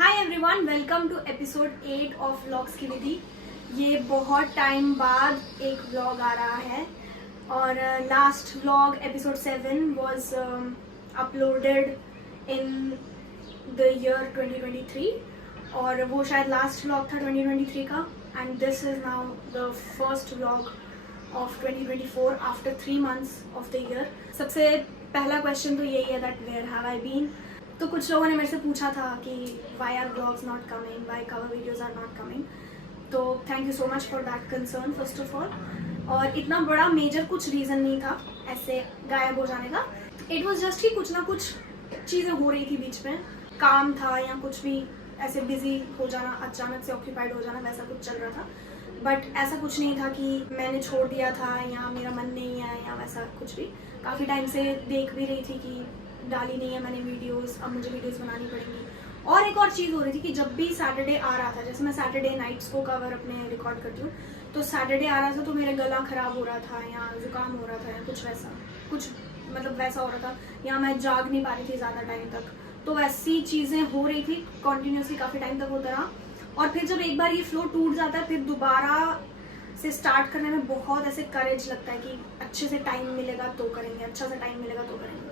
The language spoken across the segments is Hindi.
Hi everyone, welcome to episode 8 of vlogs की विधि। ये बहुत टाइम बाद एक व्लॉग आ रहा है और last vlog episode 7 was uploaded in the year 2023 और वो शायद लास्ट व्लॉग था 2023 का। And this is now the first vlog of 2024 after 3 months of the year. सबसे पहला क्वेश्चन तो यही है that where have I been. तो कुछ लोगों ने मेरे से पूछा था कि why are vlogs not coming, why cover videos are not coming. तो thank you so much for that concern first of all. और इतना बड़ा मेजर कुछ रीज़न नहीं था ऐसे गायब हो जाने का। इट वॉज जस्ट कि कुछ ना कुछ चीज़ें हो रही थी बीच में, काम था या कुछ भी ऐसे बिजी हो जाना, अचानक से ऑक्यूपाइड हो जाना, वैसा कुछ चल रहा था। बट ऐसा कुछ नहीं था कि मैंने छोड़ दिया था या मेरा मन नहीं है या वैसा कुछ भी। काफ़ी टाइम से देख भी रही थी कि डाली नहीं है मैंने वीडियोस, अब मुझे वीडियोस बनानी पड़ेंगी। और एक और चीज़ हो रही थी कि जब भी सैटरडे आ रहा था, जैसे मैं सैटरडे नाइट्स को कवर अपने रिकॉर्ड करती हूँ, तो सैटरडे आ रहा था तो मेरा गला ख़राब हो रहा था या जुकाम हो रहा था या कुछ वैसा, कुछ मतलब वैसा हो रहा था, या मैं जाग नहीं पा रही थी ज़्यादा टाइम तक। तो वैसी चीज़ें हो रही थी कॉन्टीन्यूसली, काफ़ी टाइम तक होता रहा। और फिर जब एक बार ये फ्लो टूट जाता है, फिर दोबारा से स्टार्ट करने में बहुत ऐसे करेज लगता है कि अच्छे से टाइम मिलेगा तो करेंगे, अच्छा सा टाइम मिलेगा तो करेंगे।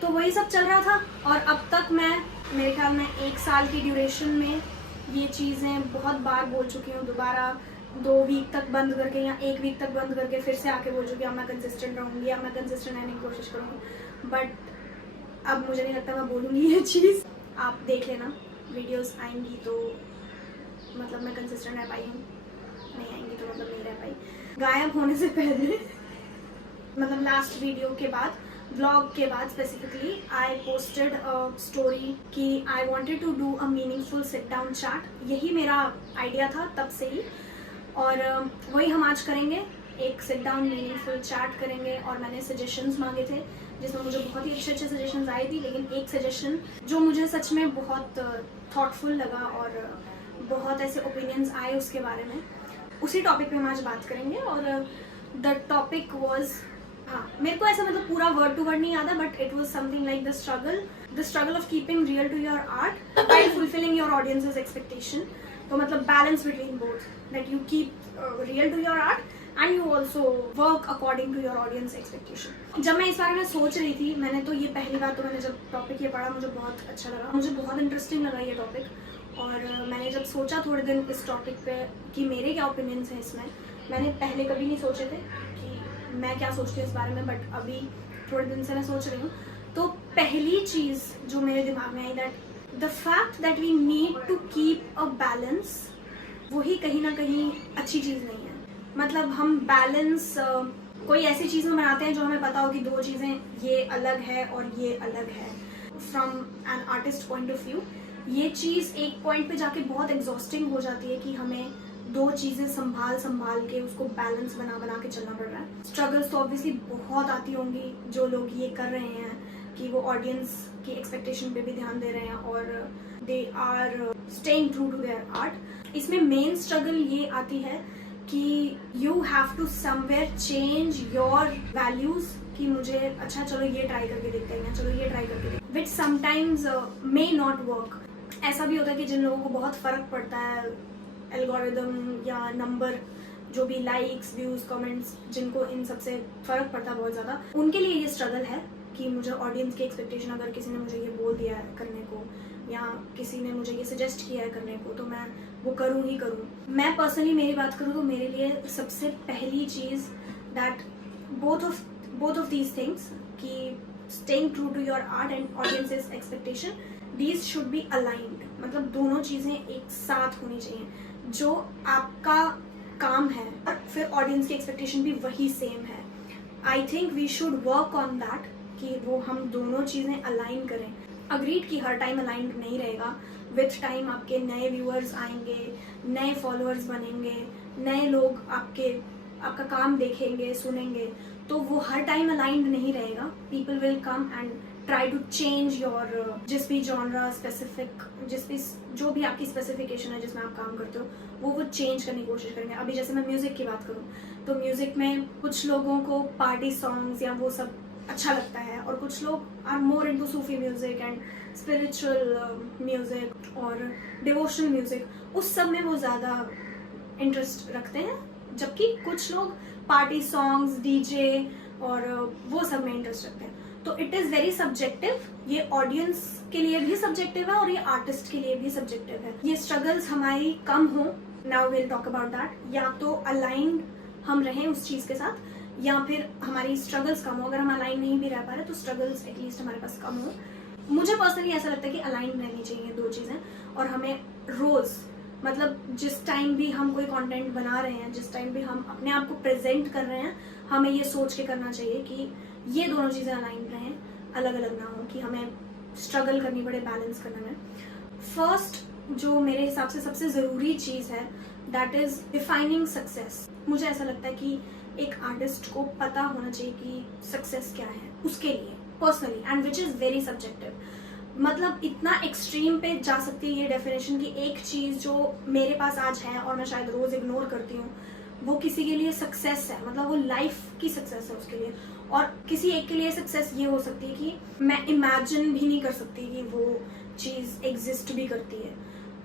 तो वही सब चल रहा था और अब तक मैं मेरे ख्याल में 1 साल की ड्यूरेशन में ये चीज़ें बहुत बार बोल चुकी हूँ। दोबारा 2 वीक तक बंद करके या 1 वीक तक बंद करके फिर से आके बोल चुकी हूँ मैं कंसिस्टेंट रहूँगी या मैं कंसिस्टेंट रहने की कोशिश करूँगी। बट अब मुझे नहीं लगता मैं बोलूँगी ये चीज़। आप देख लेना, वीडियोस आएंगी तो मतलब मैं कंसिस्टेंट रह पाई हूँ, नहीं आएंगी तो मतलब नहीं रह पाई। गायब होने से पहले मतलब लास्ट वीडियो के बाद, व्लॉग के बाद specifically, I posted a story कि I wanted to do a meaningful sit down chat. यही मेरा आइडिया था तब से ही और वही हम आज करेंगे, एक सिट डाउन मीनिंगफुल चैट करेंगे। और मैंने सजेशंस मांगे थे जिसमें मुझे बहुत ही अच्छे सजेशंस आए थी, लेकिन एक सजेशन जो मुझे सच में बहुत थॉटफुल लगा और बहुत ऐसे ओपिनियंस आए उसके बारे में, उसी टॉपिक पे हम आज बात करेंगे। और द टॉपिक वॉज, हाँ मेरे को ऐसा मतलब पूरा वर्ड टू वर्ड नहीं आता, but it was something like the struggle of keeping real to your art while fulfilling your audiences expectation. तो मतलब balance between both, that you keep real to your art and you also work according to your audience expectation. जब मैं इस बारे में सोच रही थी, मैंने तो ये पहली बार तो मैंने जब टॉपिक ये पढ़ा मुझे बहुत अच्छा लगा, मुझे बहुत इंटरेस्टिंग लगा ये टॉपिक। और मैंने जब सोचा थोड़े दिन इस टॉपिक पे कि मेरे क्या ओपिनियंस हैं इसमें, मैंने पहले कभी नहीं सोचे थे कि मैं क्या सोचती हूँ इस बारे में, बट अभी थोड़े दिन से मैं सोच रही हूँ। तो पहली चीज़ जो मेरे दिमाग में आई, that the fact that we need to keep a balance, वही कहीं ना कहीं अच्छी चीज़ नहीं है। मतलब हम बैलेंस कोई ऐसी चीज़ में बनाते हैं जो हमें पता हो कि 2 चीज़ें ये अलग है और ये अलग है। From an artist point of view ये चीज़ एक पॉइंट पे जाके बहुत एग्जॉस्टिंग हो जाती है कि हमें 2 चीज़ें संभाल के उसको बैलेंस बना के चलना पड़ रहा है। स्ट्रगल्स तो ऑब्वियसली बहुत आती होंगी जो लोग ये कर रहे हैं कि वो ऑडियंस की एक्सपेक्टेशन पे भी ध्यान दे रहे हैं और they are staying true to their art. इसमें मेन स्ट्रगल ये आती है कि you have to somewhere change your values कि मुझे अच्छा चलो ये ट्राई करके देखते हैं या चलो ये ट्राई करके देखते हैं, विच समटाइम्स मे नॉट वर्क। ऐसा भी होता है कि जिन लोगों को बहुत फ़र्क पड़ता है एल्गोरिदम या नंबर, जो भी लाइक्स, व्यूज, कमेंट्स, जिनको इन सबसे फ़र्क पड़ता है बहुत ज़्यादा, उनके लिए ये स्ट्रगल है कि मुझे ऑडियंस की एक्सपेक्टेशन, अगर किसी ने मुझे ये बोल दिया है करने को या किसी ने मुझे ये सजेस्ट किया है करने को, तो मैं वो करूँ ही करूँ। मैं पर्सनली मेरी बात करूँ तो मेरे लिए सबसे पहली चीज़ that both of these things कि staying true to your art and audiences expectation, these should be aligned. मतलब दोनों चीज़ें एक साथ होनी चाहिए। जो आपका काम है और फिर ऑडियंस की एक्सपेक्टेशन भी वही सेम है। I think we should work on that कि वो हम दोनों चीज़ें अलाइन करें। अग्रीड कि हर टाइम अलाइंड नहीं रहेगा, विथ टाइम आपके नए व्यूअर्स आएंगे, नए फॉलोअर्स बनेंगे, नए लोग आपका काम देखेंगे, सुनेंगे, तो वो हर टाइम अलाइंड नहीं रहेगा। People will come and try to change your जिस भी जॉनरा स्पेसिफिक, जो भी आपकी स्पेसिफिकेशन है जिसमें आप काम करते हो, वो चेंज करने की कोशिश करेंगे। अभी जैसे मैं म्यूज़िक की बात करूँ तो म्यूज़िक में कुछ लोगों को पार्टी सॉन्ग्स या वो सब अच्छा लगता है और कुछ लोग are more into Sufi music and spiritual music और डिवोशनल म्यूजिक, उस सब में वो ज़्यादा इंटरेस्ट रखते हैं, जबकि कुछ लोग पार्टी सॉन्ग्स, डीजे और वो सब में इंटरेस्ट रखते हैं। तो इट इज़ वेरी सब्जेक्टिव, ये ऑडियंस के लिए भी सब्जेक्टिव है और ये आर्टिस्ट के लिए भी सब्जेक्टिव है। ये स्ट्रगल्स हमारी कम हो, now will talk about that, या तो अलाइंड हम रहें उस चीज़ के साथ, या फिर हमारी स्ट्रगल्स कम हो। अगर हम अलाइन नहीं भी रह पा रहे तो स्ट्रगल्स एटलीस्ट हमारे पास कम हो। मुझे पर्सनली ऐसा लगता है कि अलाइन रहनी चाहिए दो चीज़ें, और हमें रोज़, मतलब जिस टाइम भी हम कोई कंटेंट बना रहे हैं, जिस टाइम भी हम अपने आप को प्रेजेंट कर रहे हैं, हमें ये सोच के करना चाहिए कि ये दोनों चीज़ें अलाइन रहें, अलग अलग ना हो, कि हमें स्ट्रगल करनी पड़े बैलेंस करने में। फर्स्ट जो मेरे हिसाब से सबसे ज़रूरी चीज़ है, दैट इज़ डिफाइनिंग सक्सेस। मुझे ऐसा लगता है कि एक आर्टिस्ट को पता होना चाहिए कि सक्सेस क्या है उसके लिए personally, and which is very subjective. मतलब इतना एक्सट्रीम पे जा सकती है ये डेफिनेशन कि एक चीज़ जो मेरे पास आज है और मैं शायद रोज़ इग्नोर करती हूँ, वो किसी के लिए सक्सेस है, मतलब वो लाइफ की सक्सेस है उसके लिए। और किसी एक के लिए सक्सेस ये हो सकती है कि मैं इमेजिन भी नहीं कर सकती कि वो चीज़ एग्जिस्ट भी करती है।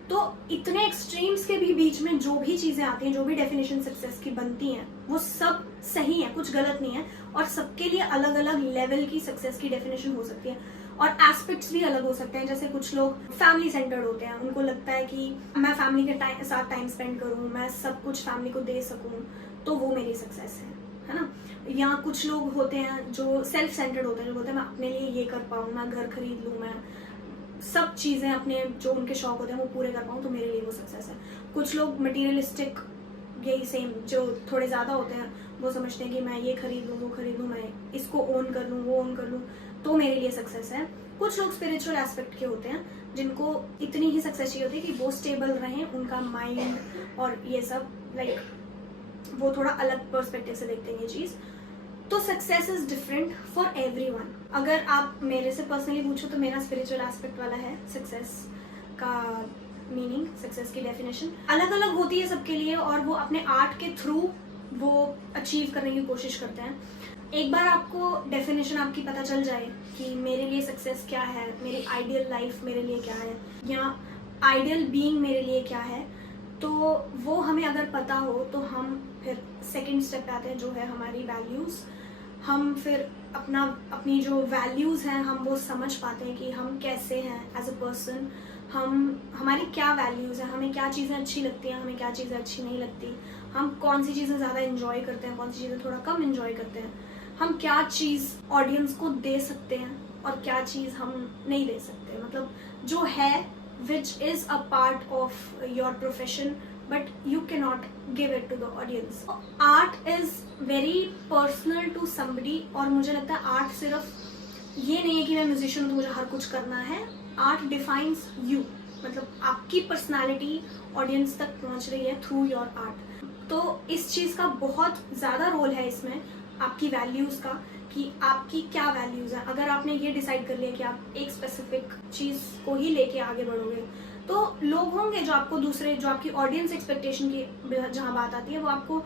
तो इतने एक्सट्रीम्स के भी बीच में जो भी चीज़ें आती हैं, जो भी डेफिनेशन सक्सेस की बनती हैं, वो सब सही है, कुछ गलत नहीं है, और सबके लिए अलग अलग लेवल की सक्सेस की डेफिनेशन हो सकती है, और एस्पेक्ट्स भी अलग हो सकते हैं। जैसे कुछ लोग फैमिली सेंटर्ड होते हैं, उनको लगता है कि मैं फैमिली के साथ टाइम स्पेंड करूँ, मैं सब कुछ फैमिली को दे सकूँ, तो वो मेरी सक्सेस है ना। या कुछ लोग होते हैं जो सेल्फ सेंटर्ड होते हैं, जो बोलते हैं मैं अपने लिए ये कर पाऊँ, मैं घर खरीद लूँ, मैं सब चीज़ें अपने जो उनके शौक होते हैं वो पूरे कर पाऊँ, तो मेरे लिए वो सक्सेस है। कुछ लोग मटीरियलिस्टिक, यही सेम, जो थोड़े ज़्यादा होते हैं, वो समझते हैं कि मैं ये खरीद लूँ, वो खरीद लूँ, मैं इसको ओन कर लूँ, वो ओन कर लूँ, तो मेरे लिए सक्सेस है। कुछ लोग स्पिरिचुअल एस्पेक्ट के होते हैं, जिनको इतनी ही सक्सेस चाहिए होती है कि वो स्टेबल रहें, उनका माइंड और ये सब, लाइक वो थोड़ा अलग पर्सपेक्टिव से देखते हैं ये चीज़। तो success is different for everyone. अगर आप मेरे से पर्सनली पूछो तो मेरा स्पिरिचुअल एस्पेक्ट वाला है सक्सेस का मीनिंग, सक्सेस की डेफिनेशन अलग अलग होती है सबके लिए, और वो अपने आर्ट के थ्रू वो अचीव करने की कोशिश करते हैं। एक बार आपको डेफिनेशन आपकी पता चल जाए कि मेरे लिए सक्सेस क्या है, मेरी आइडियल लाइफ मेरे लिए क्या है, या आइडियल बीइंग मेरे लिए क्या है, तो वो हमें अगर पता हो तो हम फिर सेकंड स्टेप पे आते हैं, जो है हमारी वैल्यूज़। हम फिर अपनी जो वैल्यूज़ हैं हम वो समझ पाते हैं कि हम कैसे हैं एज अ पर्सन, हमारी क्या वैल्यूज़ हैं, हमें क्या चीज़ें अच्छी लगती हैं, हमें क्या चीज़ें अच्छी नहीं लगती, हम कौन सी चीज़ें ज़्यादा इन्जॉय करते हैं, कौन सी चीज़ें थोड़ा कम इन्जॉय करते हैं, हम क्या चीज़ ऑडियंस को दे सकते हैं और क्या चीज़ हम नहीं दे सकते। मतलब जो है which is a part of your profession but you cannot give it to the audience. Art is very personal to somebody, और मुझे लगता है आर्ट सिर्फ ये नहीं है कि मैं म्यूजिशियन हूँ तो मुझे हर कुछ करना है। आर्ट डिफाइंस यू, मतलब आपकी पर्सनालिटी ऑडियंस तक पहुँच रही है थ्रू योर आर्ट। तो इस चीज़ का बहुत ज़्यादा रोल है इसमें, आपकी वैल्यूज़ का, कि आपकी क्या वैल्यूज़ हैं। अगर आपने ये डिसाइड कर लिया कि आप एक स्पेसिफिक चीज़ को ही लेके आगे बढ़ोगे, तो लोग होंगे जो आपको दूसरे, जो आपकी ऑडियंस एक्सपेक्टेशन की जहाँ बात आती है, वो आपको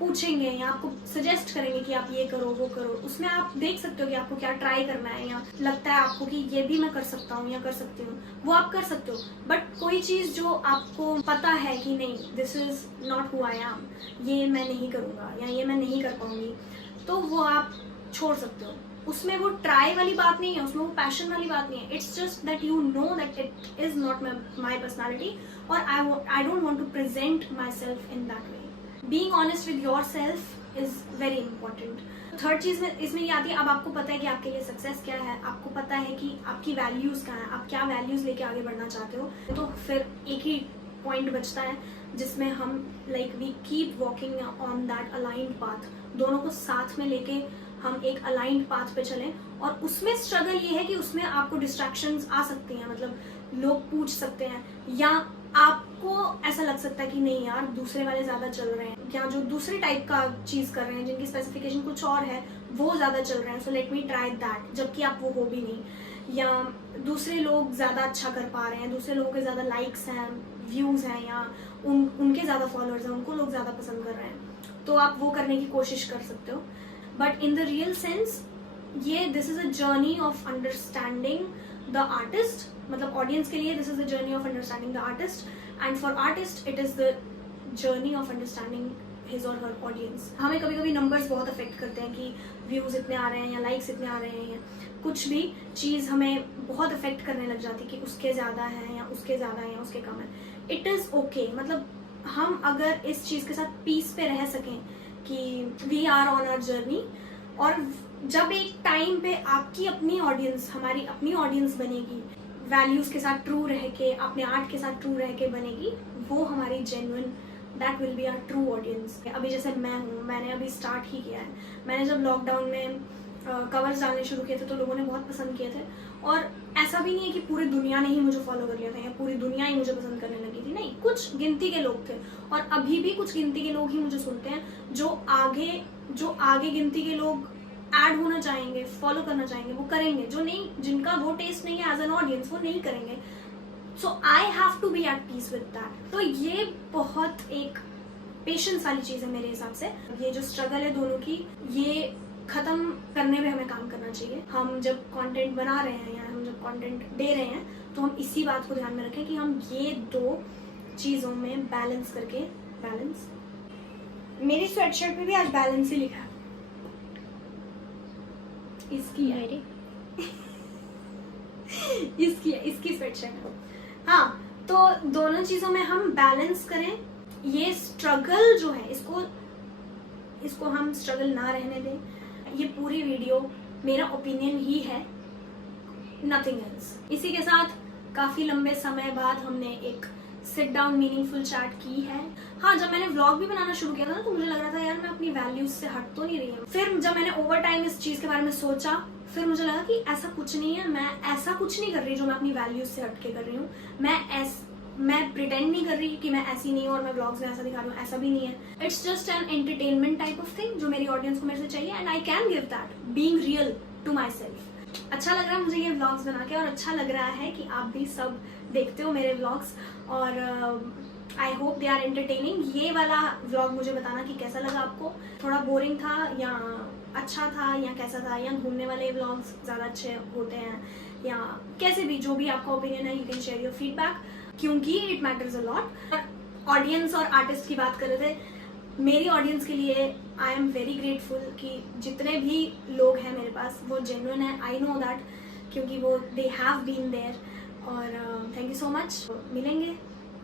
पूछेंगे या आपको सजेस्ट करेंगे कि आप ये करो, वो करो। उसमें आप देख सकते हो कि आपको क्या ट्राई करना है, या लगता है आपको कि ये भी मैं कर सकता हूँ या कर सकती हूँ, वो आप कर सकते हो। बट कोई चीज़ जो आपको पता है कि नहीं, this is not who I am, ये मैं नहीं करूँगा या ये मैं नहीं कर पाऊँगी, तो वो आप छोड़ सकते हो। उसमें वो ट्राई वाली बात नहीं है, उसमें वो पैशन वाली बात नहीं है। It's just that you know that it is not my personality, और I don't want to present myself in that way. Being honest with yourself is very important. Third चीज़ में इसमें ये आती है, अब आपको पता है कि आपके लिए सक्सेस क्या है, आपको पता है कि आपकी वैल्यूज़ क्या है, आप क्या वैल्यूज़ लेके आगे बढ़ना चाहते हो, तो फिर एक ही पॉइंट बचता है जिसमें हम like we keep walking on that aligned path. दोनों को साथ में लेके हम एक अलाइंड पाथ पे चलें, और उसमें स्ट्रगल ये है कि उसमें आपको डिस्ट्रैक्शंस आ सकती हैं, मतलब लोग पूछ सकते हैं, या आपको ऐसा लग सकता है कि नहीं यार दूसरे वाले ज़्यादा चल रहे हैं, या जो दूसरे टाइप का चीज़ कर रहे हैं जिनकी स्पेसिफिकेशन कुछ और है वो ज़्यादा चल रहे हैं, so let me try that, जबकि आप वो हो भी नहीं। या दूसरे लोग ज़्यादा अच्छा कर पा रहे हैं, दूसरे लोगों के ज़्यादा लाइक्स हैं, व्यूज़ हैं, या उनके ज़्यादा फॉलोअर्स हैं, उनको लोग ज़्यादा पसंद कर रहे हैं, तो आप वो करने की कोशिश कर सकते हो। But in the real sense ये this is a journey of understanding the artist, मतलब ऑडियंस के लिए this is the journey of understanding the artist, and for artist it is the journey of understanding his or her audience. हमें कभी कभी नंबर्स बहुत अफेक्ट करते हैं कि व्यूज इतने आ रहे हैं या लाइक्स इतने आ रहे हैं, या कुछ भी चीज़ हमें बहुत अफेक्ट करने लग जाती है कि उसके ज़्यादा है या उसके ज़्यादा है या उसके कम है. इट इज़ ओके, मतलब हम अगर इस चीज़ के साथ पीस पे रह सकें कि we are on our journey, और जब एक टाइम पे आपकी अपनी ऑडियंस, हमारी अपनी ऑडियंस बनेगी, वैल्यूज़ के साथ ट्रू रह के, अपने आर्ट के साथ ट्रू रह के बनेगी, वो हमारी genuine, that will be our true audience. अभी जैसे मैं हूँ, मैंने अभी स्टार्ट ही किया है. मैंने जब लॉकडाउन में कवर्स डालने शुरू किए थे तो लोगों ने बहुत पसंद किए थे, और ऐसा भी नहीं है कि पूरी दुनिया ने ही मुझे फॉलो कर लिया था या पूरी दुनिया ही मुझे पसंद करने लगी थी. नहीं, कुछ गिनती के लोग थे, और अभी भी कुछ गिनती के लोग ही मुझे सुनते हैं. जो आगे गिनती के लोग ऐड होना चाहेंगे, फॉलो करना चाहेंगे, वो करेंगे. जो नहीं, जिनका वो टेस्ट नहीं है एज एन ऑडियंस, वो नहीं करेंगे. So I have to be at peace with that. तो ये बहुत एक पेशेंस वाली चीज़ है मेरे हिसाब से. ये जो स्ट्रगल है दोनों की, ये खत्म करने में हमें काम करना चाहिए. हम जब कंटेंट बना रहे हैं या हम जब कंटेंट दे रहे हैं, तो हम इसी बात को ध्यान में रखें कि हम ये दो चीज़ों में बैलेंस करके, बैलेंस, मेरी स्वेटशर्ट पे भी आज बैलेंस ही लिखा है. इसकी है इसकी स्वेटशर्ट है. हाँ, तो दोनों चीज़ों में हम बैलेंस करें. ये स्ट्रगल जो है, इसको हम स्ट्रगल ना रहने दें. ये पूरी वीडियो मेरा ओपिनियन ही है, नथिंग एल्स. इसी के साथ काफ़ी लंबे समय बाद हमने एक सिट डाउन मीनिंगफुल चैट की है. हाँ, जब मैंने व्लॉग भी बनाना शुरू किया था ना, तो मुझे लग रहा था यार मैं अपनी वैल्यूज से हट तो नहीं रही हूँ. फिर जब मैंने ओवर टाइम इस चीज़ के बारे में सोचा, फिर मुझे लगा कि ऐसा कुछ नहीं है. मैं ऐसा कुछ नहीं कर रही जो मैं अपनी वैल्यूज से हट के कर रही हूँ. मैं प्रिटेंड नहीं कर रही कि मैं ऐसी नहीं हूँ और मैं व्लॉग्स में ऐसा दिखा रही हूँ, ऐसा भी नहीं है. It's just an entertainment type of thing जो मेरी ऑडियंस को मेरे से चाहिए, and I can give that being real to myself. अच्छा लग रहा है मुझे ये व्लॉग्स बना के, और अच्छा लग रहा है कि आप भी सब देखते हो मेरे व्लॉग्स, और I hope they are entertaining. ये वाला व्लॉग मुझे बताना कि कैसा लगा आपको. थोड़ा बोरिंग था या अच्छा था या कैसा था, या घूमने वाले व्लॉग्स ज़्यादा अच्छे होते हैं, या कैसे भी, जो भी आपका ओपिनियन है, you can share your feedback, क्योंकि it matters a lot. Audience और आर्टिस्ट की बात कर रहे थे. मेरी ऑडियंस के लिए आई एम वेरी ग्रेटफुल कि जितने भी लोग हैं मेरे पास वो जेन्युइन है. आई नो दैट, क्योंकि वो दे हैव बीन देयर. और थैंक यू सो मच. मिलेंगे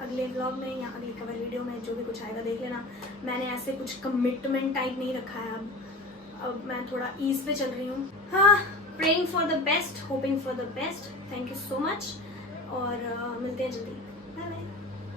अगले व्लॉग में या अगली कवर वीडियो में, जो भी कुछ आएगा देख लेना. मैंने ऐसे कुछ कमिटमेंट टाइप नहीं रखा है. अब मैं थोड़ा ईज पे चल रही हूँ. हाँ, praying for the best, hoping for the best. Thank you so much, और मिलते हैं जल्दी.